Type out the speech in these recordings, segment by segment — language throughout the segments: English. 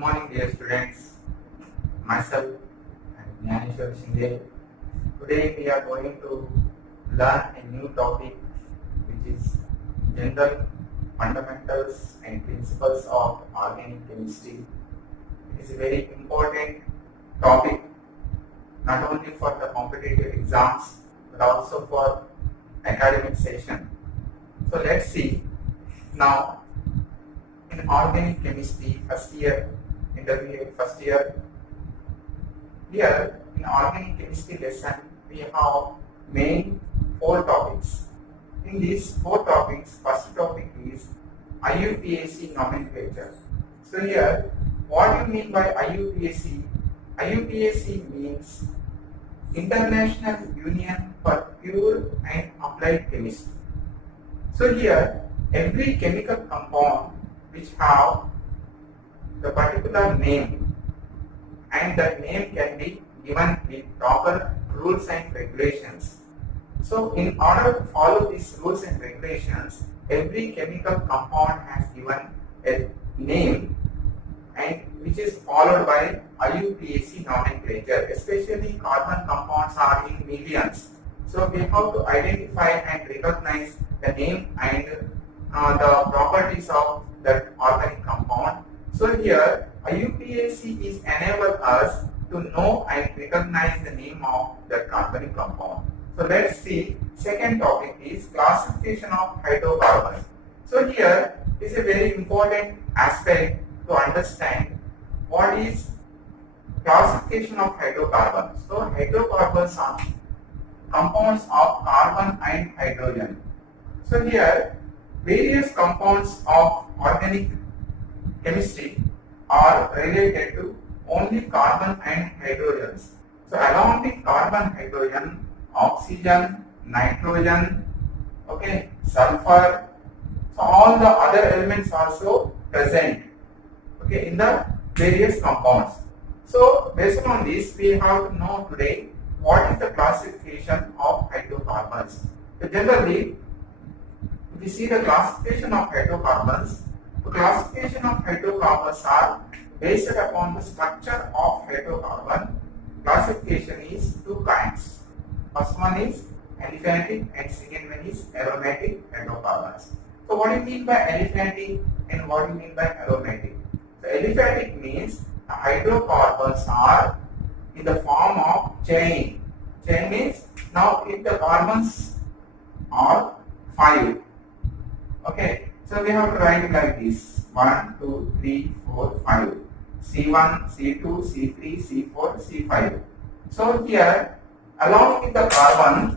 morning, dear students. Myself, I am Jnaneshwar Shinde. Today we are going to learn a new topic, which is general fundamentals and principles of organic chemistry. It is a very important topic, not only for the competitive exams but also for academic session. So let's see now. In organic chemistry, first year, intermediate first year, here in organic chemistry lesson, we have main 4 topics. In these 4 topics, first topic is IUPAC nomenclature. So here, what do you mean by IUPAC? IUPAC means International Union for Pure and Applied Chemistry. So here, every chemical compound which have the particular name, and that name can be given with proper rules and regulations. So in order to follow these rules and regulations, every chemical compound has given a name, and which is followed by IUPAC nomenclature. Especially carbon compounds are in millions. So we have to identify and recognize the name and the properties of that organic compound. So here IUPAC is enable us to know and recognize the name of that organic compound. So let's see, second topic is classification of hydrocarbons. So here is a very important aspect to understand what is classification of hydrocarbons. So hydrocarbons are compounds of carbon and hydrogen. So here various compounds of organic chemistry are related to only carbon and hydrogens. So along with carbon, hydrogen, oxygen, nitrogen, sulfur, so all the other elements also present in the various compounds. So based on this, we have to know today what is the classification of hydrocarbons. So generally, if we see the classification of hydrocarbons, the classification of hydrocarbons are based upon the structure of hydrocarbon. Classification is 2 kinds. First one is aliphatic and second one is aromatic hydrocarbons. So what do you mean by aliphatic and what do you mean by aromatic? So aliphatic means the hydrocarbons are in the form of chain. Chain means now if the carbons are 5. So we have to write like this: 1, 2, 3, 4, 5. C1, C2, C3, C4, C5. So here, along with the carbon,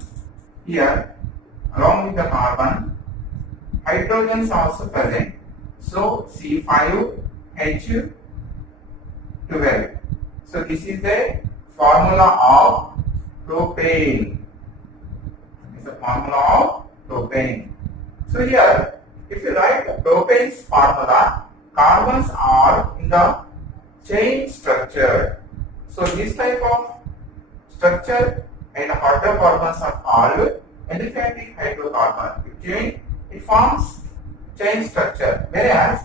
hydrogens are also present. So C5, H12. So this is the formula of propane. It's the formula of propane. So here, if you write the propane's formula, carbons are in the chain structure. So this type of structure and hydrocarbons are called aliphatic hydrocarbon. It forms chain structure, whereas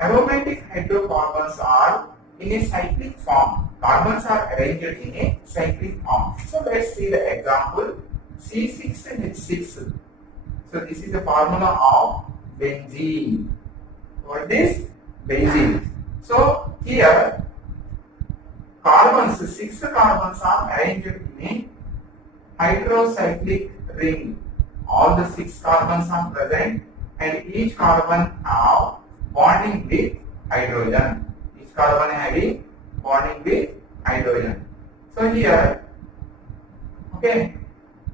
aromatic hydrocarbons are in a cyclic form. Carbons are arranged in a cyclic form. So let's see the example: C6H6. So this is the formula of benzene. What is benzene? So here carbons, 6 carbons are arranged in a hydrocyclic ring. All the 6 carbons are present and each carbon have bonding with hydrogen. Each carbon having bonding with hydrogen. So here, the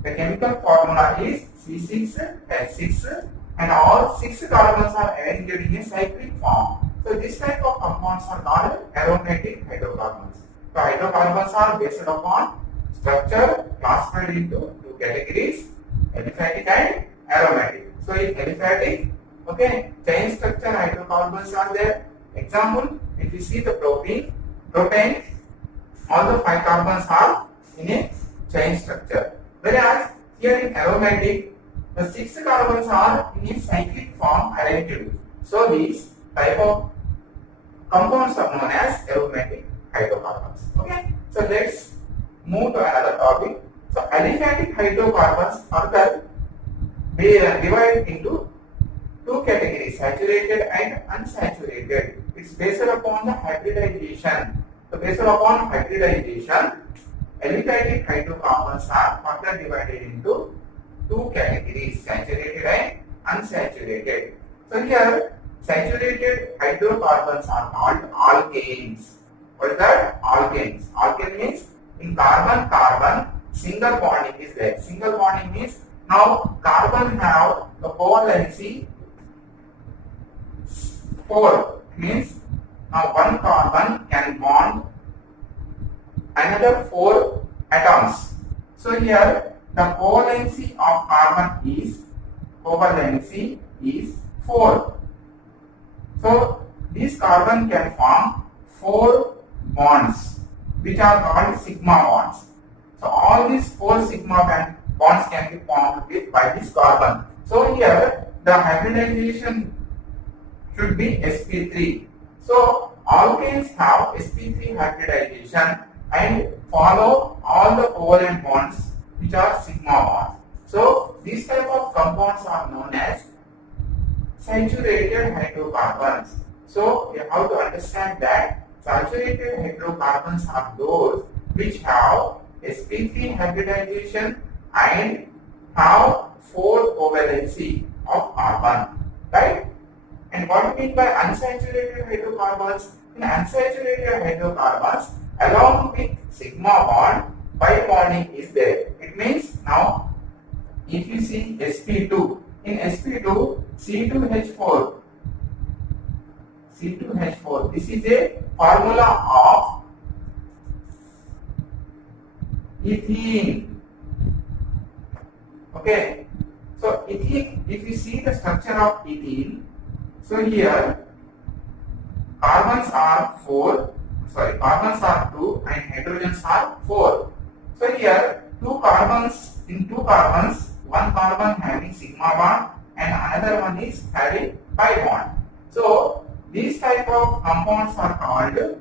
chemical formula is C6H6 and all 6 carbons are arranged in a cyclic form. So this type of compounds are called aromatic hydrocarbons. So hydrocarbons are based upon structure classified into 2 categories: aliphatic and aromatic. So in aliphatic, chain structure hydrocarbons are there. Example, if you see the propane, all the 5 carbons are in a chain structure. Whereas here in aromatic, the 6 carbons are in a cyclic form arranged. So these type of compounds are known as aromatic hydrocarbons. Okay, so let's move to another topic. So aliphatic hydrocarbons further divided into two categories, saturated and unsaturated. It's based upon the hybridization. So based upon hybridization, aliphatic hydrocarbons are further divided into two categories, saturated and unsaturated. So here, saturated hydrocarbons are called alkanes. What is that? Alkanes. Alkane means in carbon-carbon single bonding is there. Single bonding means now carbon have the covalency 4, means now one carbon can bond another 4 atoms. So here the covalency of carbon is 4. So this carbon can form 4 bonds which are called sigma bonds. So all these 4 sigma bonds can be formed by this carbon. So here the hybridization should be sp3. So alkanes have sp3 hybridization and follow all the covalent bonds which are sigma bonds. So these type of compounds are known as saturated hydrocarbons. So you have to understand that saturated hydrocarbons are those which have sp3 hybridization and have 4 covalency of carbon, right? And what we mean by unsaturated hydrocarbons? In unsaturated hydrocarbons, along with sigma bond, pi bonding is there. It means now, if you see sp2, in sp2, C2H4, this is a formula of ethene. Okay, so ethene, if you see the structure of ethene, so here carbons are 2 and hydrogens are 4. So here two carbons, one carbon having sigma bond and another one is having pi bond. So these type of compounds are called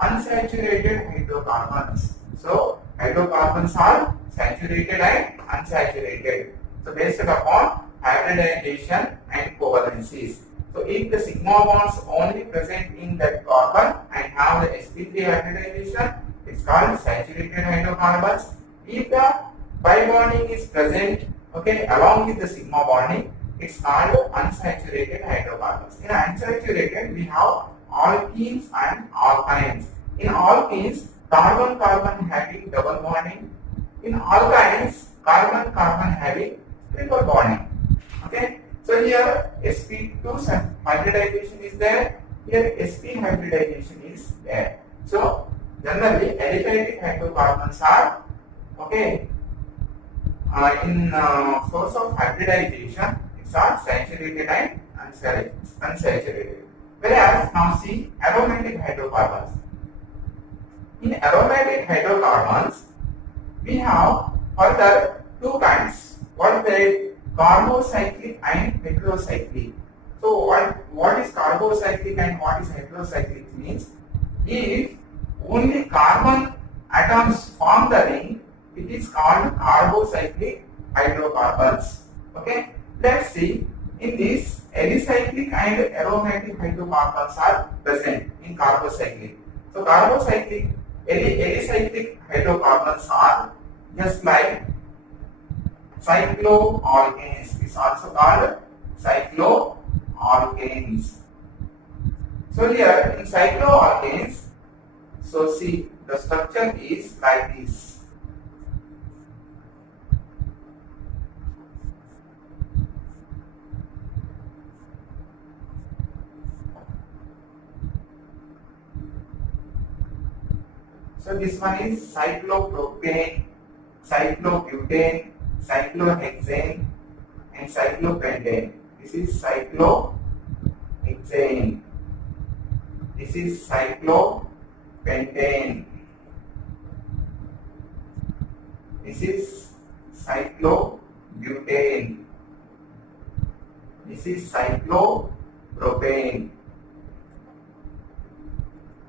unsaturated hydrocarbons. So hydrocarbons are saturated and unsaturated. So based upon hybridization and covalencies. So if the sigma bonds only present in that carbon and have the sp3 hybridization, it's called saturated hydrocarbons. If the pi bonding is present, okay, along with the sigma bonding, it's called unsaturated hydrocarbons. In unsaturated, we have alkenes and alkynes. In alkenes, carbon-carbon having double bonding. In alkynes, carbon-carbon having triple bonding. Okay, so here sp2 hybridization is there. Here sp hybridization is there. So generally, aliphatic hydrocarbons are okay. In source of hybridization, it's are saturated and unsaturated. Whereas now see aromatic hydrocarbons. In aromatic hydrocarbons, we have further two kinds. What is that? Carbocyclic and heterocyclic. So what is carbocyclic and what is heterocyclic means? If only carbon atoms form the ring, it is called carbocyclic hydrocarbons. Okay, let's see. In this, alicyclic and aromatic hydrocarbons are present in carbocyclic. So carbocyclic, alicyclic hydrocarbons are just like cycloalkanes. It's also called cycloalkanes. So here in cycloalkanes, so see the structure is like this. So this one is cyclopropane, cyclobutane, cyclohexane and cyclopentane. This is cyclohexane. This is cyclopentane. This is cyclobutane. This is cyclopropane.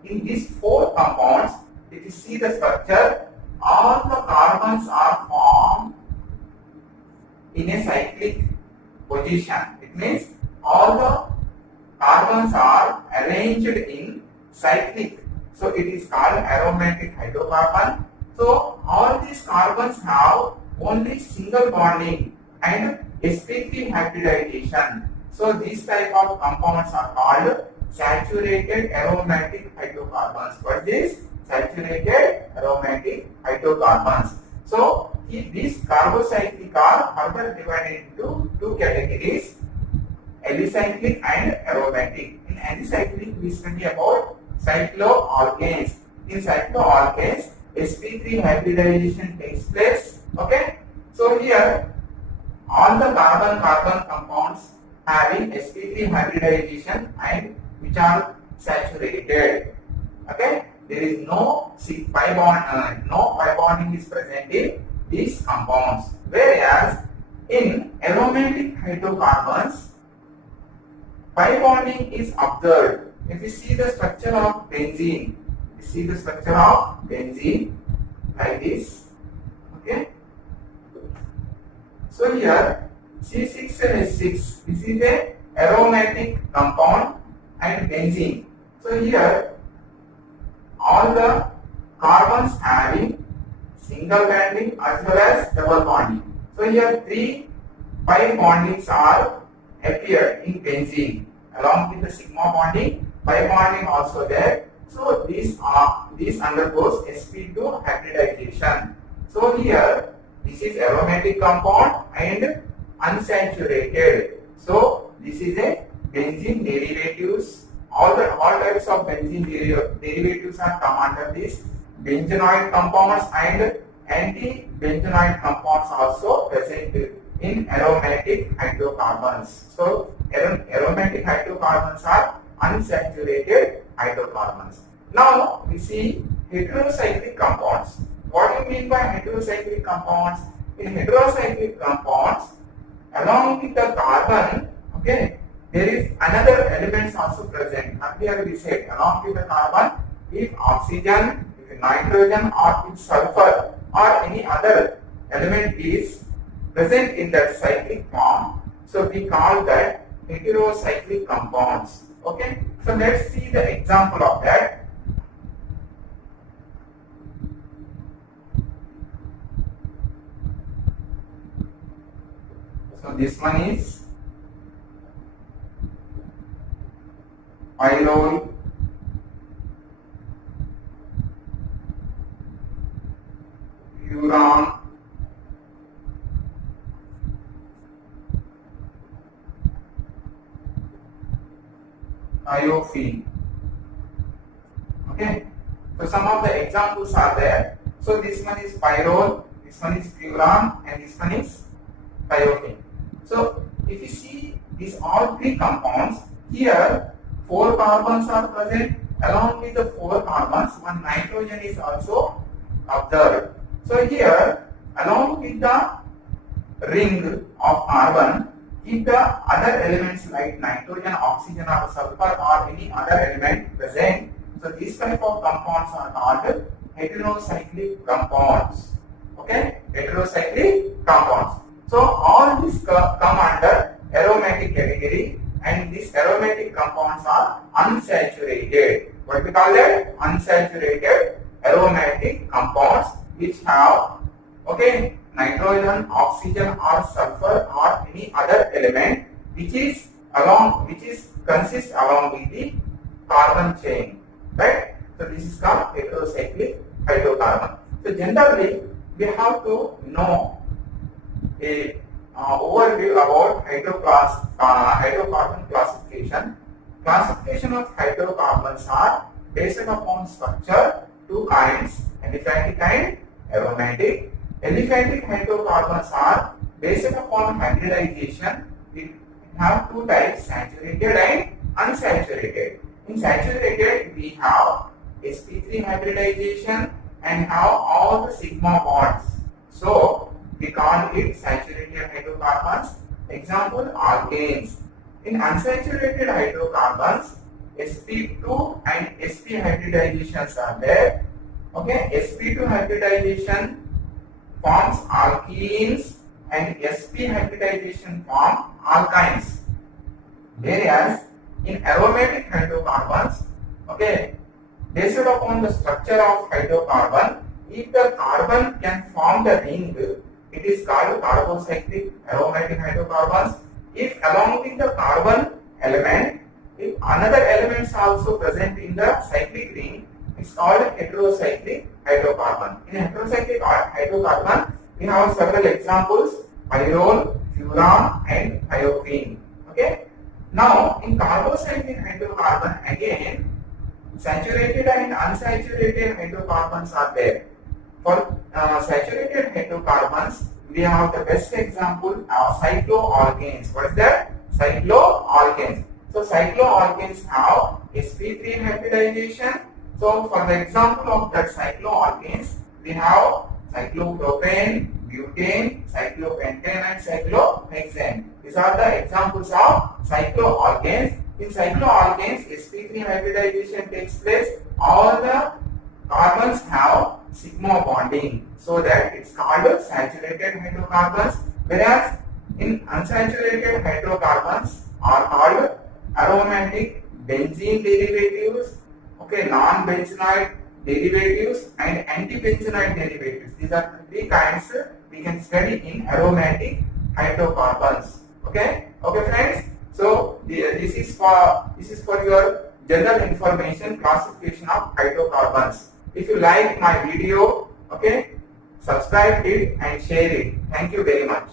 in these four compounds, if you see the structure, all the carbons are formed in a cyclic position. It means all the carbons are arranged in cyclic. So it is called aromatic hydrocarbon. So all these carbons have only single bonding and sp3 hybridization. So these type of compounds are called saturated aromatic hydrocarbons. What is this? Saturated aromatic hydrocarbons. So these carbocyclic are further divided into two categories, alicyclic and aromatic. In alicyclic, we study about cycloalkanes. In cycloalkanes, sp3 hybridization takes place. Okay. So here, all the carbon-carbon compounds having sp3 hybridization and which are saturated. Okay. There is no pi bonding is present in these compounds. Whereas in aromatic hydrocarbons, pi bonding is observed. If you see the structure of benzene, like this. Okay. So here C6H6, this is a aromatic compound and benzene. So here all the carbons having single bonding as well as double bonding. So here three pi bondings are appeared in benzene along with the sigma bonding, pi bonding also there. So these undergoes sp2 hybridization. So here this is aromatic compound and unsaturated. So this is a benzene derivatives. All types of benzene derivatives are come under this. Benzenoid compounds and anti-benzenoid compounds also present in aromatic hydrocarbons. So aromatic hydrocarbons are unsaturated hydrocarbons. Now we see heterocyclic compounds. What do you mean by heterocyclic compounds? In heterocyclic compounds, along with the carbon, okay, there is another elements also present. Earlier we said along with the carbon, if oxygen, if nitrogen or if sulfur or any other element is present in that cyclic form, so we call that heterocyclic compounds. Okay, so let's see the example of that. So this one is pyrrole, furan, thiophene. Okay, so some of the examples are there. So this one is pyrrole, this one is furan, and this one is thiophene. So if you see these all three compounds, here 4 carbons are present. Along with the 4 carbons, one nitrogen is also observed. So here, along with the ring of carbon, if the other elements like nitrogen, oxygen or sulfur or any other element present, so these type of compounds are called heterocyclic compounds. Okay, heterocyclic compounds. So all these come under aromatic category, and these aromatic compounds are unsaturated. What we call that? Unsaturated aromatic compounds which have, okay, nitrogen, oxygen or sulfur or any other element which consists along with the carbon chain, right? So this is called heterocyclic hydrocarbon. So generally we have to know a overview about hydrocarbon classification. Classification of hydrocarbons are based upon structure, 2 kinds, aliphatic and aromatic. Aliphatic hydrocarbons are based upon hybridization. We have 2 types, saturated and unsaturated. In saturated, we have sp3 hybridization and have all the sigma bonds. So we call it saturated hydrocarbons. Example, alkanes. In unsaturated hydrocarbons, sp2 and sp hybridizations are there. Okay, sp2 hybridization forms alkenes and sp hybridization form alkynes. Whereas in aromatic hydrocarbons, okay, based upon the structure of hydrocarbon, if the carbon can form the ring, it is called carbocyclic aromatic hydrocarbons. If along with the carbon element, if another elements also present in the cyclic ring, it's called heterocyclic hydrocarbon. In heterocyclic hydrocarbon, we have several examples: pyrrole, furan, and thiophene. Okay. Now, in carbocyclic hydrocarbon, again, saturated and unsaturated hydrocarbons are there. For saturated hydrocarbons, we have the best example cycloalkanes. What is that? Cycloalkanes. So, cycloalkanes have sp3 hybridization. So, for the example of that cycloalkanes, we have cyclopropane, butane, cyclopentane, and cyclohexane. These are the examples of cycloalkanes. In cycloalkanes, sp3 hybridization takes place. All the carbons have sigma bonding, so that it's called saturated hydrocarbons. Whereas in unsaturated hydrocarbons are called aromatic benzene derivatives, okay, non-benzenoid derivatives, and anti-benzenoid derivatives. These are three kinds we can study in aromatic hydrocarbons. Okay, friends. So this is for your general information classification of hydrocarbons. If you like my video, okay, subscribe it and share it. Thank you very much.